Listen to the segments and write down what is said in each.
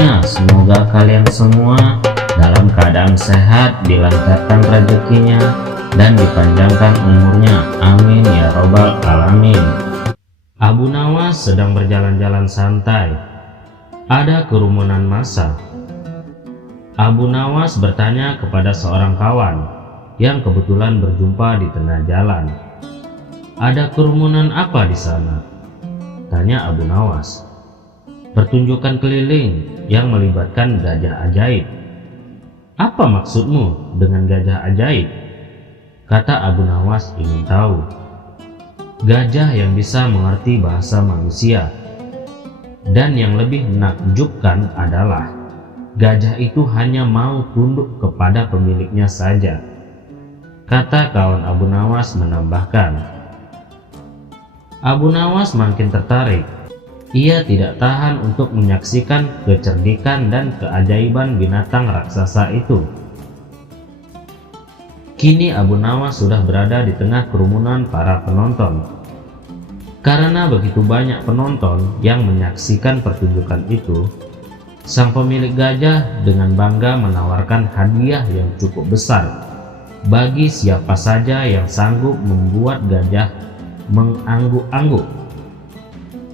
Selanjutnya, semoga kalian semua dalam keadaan sehat, dilancarkan rezekinya, dan dipanjangkan umurnya. Amin ya robbal alamin. Abu Nawas sedang berjalan-jalan santai. Ada kerumunan massa. Abu Nawas bertanya kepada seorang kawan yang kebetulan berjumpa di tengah jalan. "Ada kerumunan apa di sana?" tanya Abu Nawas. "Pertunjukan keliling yang melibatkan gajah ajaib." "Apa maksudmu dengan gajah ajaib?" kata Abu Nawas ingin tahu. "Gajah yang bisa mengerti bahasa manusia. Dan yang lebih menakjubkan adalah gajah itu hanya mau tunduk kepada pemiliknya saja," kata kawan Abu Nawas menambahkan. Abu Nawas makin tertarik. Ia tidak tahan untuk menyaksikan kecerdikan dan keajaiban binatang raksasa itu. Kini Abu Nawas sudah berada di tengah kerumunan para penonton. Karena begitu banyak penonton yang menyaksikan pertunjukan itu, sang pemilik gajah dengan bangga menawarkan hadiah yang cukup besar bagi siapa saja yang sanggup membuat gajah mengangguk-angguk.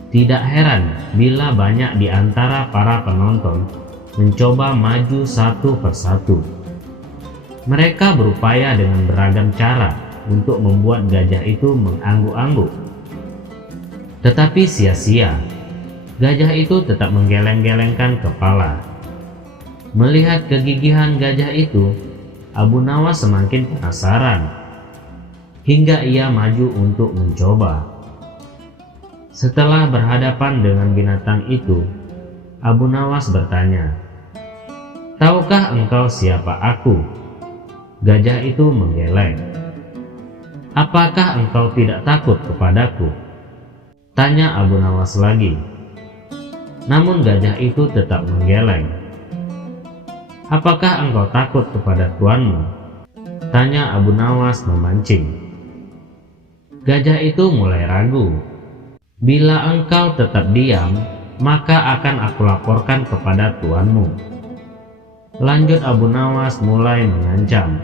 Tidak heran bila banyak di antara para penonton mencoba maju satu persatu. Mereka berupaya dengan beragam cara untuk membuat gajah itu mengangguk-angguk. Tetapi sia-sia. Gajah itu tetap menggeleng-gelengkan kepala. Melihat kegigihan gajah itu, Abu Nawas semakin penasaran, hingga ia maju untuk mencoba. Setelah berhadapan dengan binatang itu, Abu Nawas bertanya, "Tahukah engkau siapa aku?" Gajah itu menggeleng. "Apakah engkau tidak takut kepadaku?" tanya Abu Nawas lagi. Namun gajah itu tetap menggeleng. "Apakah engkau takut kepada tuanmu?" tanya Abu Nawas memancing. Gajah itu mulai ragu. "Bila engkau tetap diam, maka akan aku laporkan kepada tuanmu," lanjut Abu Nawas mulai mengancam.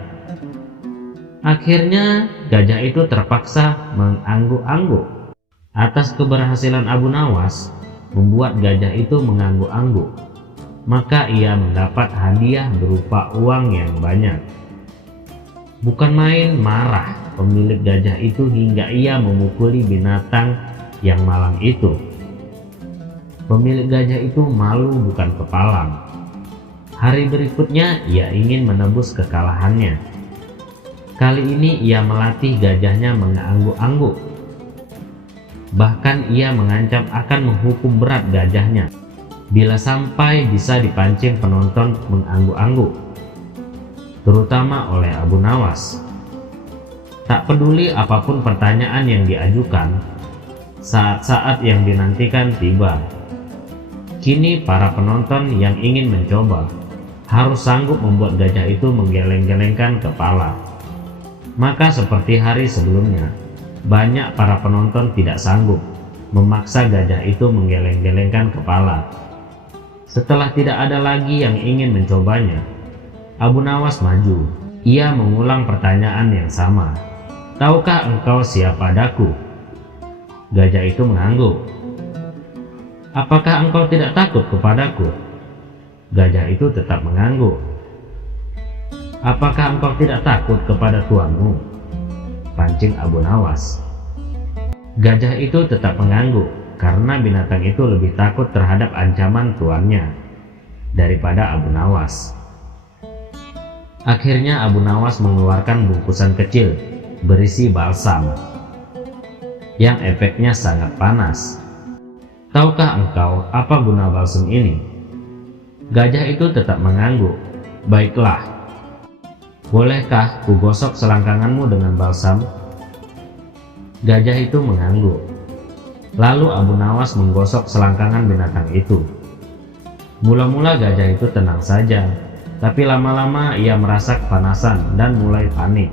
Akhirnya gajah itu terpaksa mengangguk-angguk. Atas keberhasilan Abu Nawas membuat gajah itu mengangguk-angguk, maka ia mendapat hadiah berupa uang yang banyak. Bukan main marah pemilik gajah itu hingga ia memukuli binatang yang malang itu. Pemilik gajah itu malu bukan kepalang. Hari berikutnya ia ingin menebus kekalahannya. Kali ini ia melatih gajahnya mengangguk-angguk. Bahkan ia mengancam akan menghukum berat gajahnya bila sampai bisa dipancing penonton mengangguk-angguk, terutama oleh Abu Nawas. Tak peduli apapun pertanyaan yang diajukan, saat-saat yang dinantikan tiba. Kini para penonton yang ingin mencoba harus sanggup membuat gajah itu menggeleng-gelengkan kepala. Maka seperti hari sebelumnya, banyak para penonton tidak sanggup memaksa gajah itu menggeleng-gelengkan kepala. Setelah tidak ada lagi yang ingin mencobanya, Abu Nawas maju. Ia mengulang pertanyaan yang sama. "Tahukah engkau siapa daku?" Gajah itu mengangguk. "Apakah engkau tidak takut kepadaku?" Gajah itu tetap mengangguk. "Apakah engkau tidak takut kepada tuanmu?" pancing Abu Nawas. Gajah itu tetap mengangguk karena binatang itu lebih takut terhadap ancaman tuannya daripada Abu Nawas. Akhirnya Abu Nawas mengeluarkan bungkusan kecil berisi balsam yang efeknya sangat panas. "Tahukah engkau apa guna balsam ini?" Gajah itu tetap mengangguk. "Baiklah, bolehkah kugosok selangkanganmu dengan balsam?" Gajah itu mengangguk. Lalu Abu Nawas menggosok selangkangan binatang itu. Mula-mula gajah itu tenang saja, tapi lama-lama ia merasa kepanasan dan mulai panik.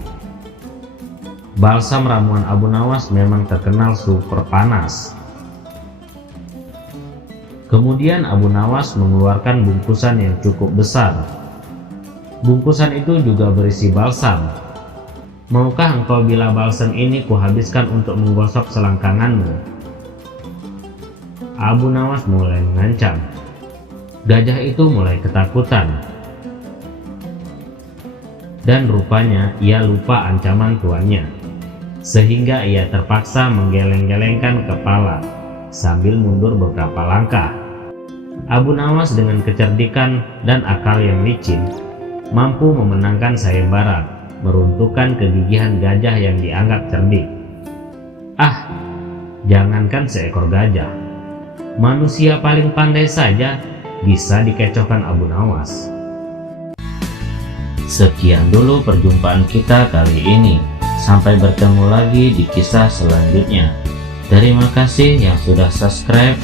Balsam ramuan Abu Nawas memang terkenal super panas. Kemudian Abu Nawas mengeluarkan bungkusan yang cukup besar. Bungkusan itu juga berisi balsam. Maukah engkau bila balsam ini kuhabiskan untuk menggosok selangkanganmu? Abu Nawas mulai mengancam. Gajah itu mulai ketakutan. Dan rupanya ia lupa ancaman tuannya, sehingga ia terpaksa menggeleng-gelengkan kepala sambil mundur beberapa langkah. Abu Nawas dengan kecerdikan dan akal yang licin mampu memenangkan sayembara, meruntuhkan kegigihan gajah yang dianggap cerdik. Jangankan seekor gajah, manusia paling pandai saja bisa dikecohkan Abu Nawas. Sekian dulu perjumpaan kita kali ini. Sampai bertemu lagi di kisah selanjutnya. Terima kasih yang sudah subscribe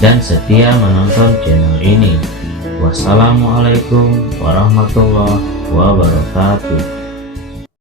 dan setia menonton channel ini. Wassalamualaikum warahmatullahi wabarakatuh.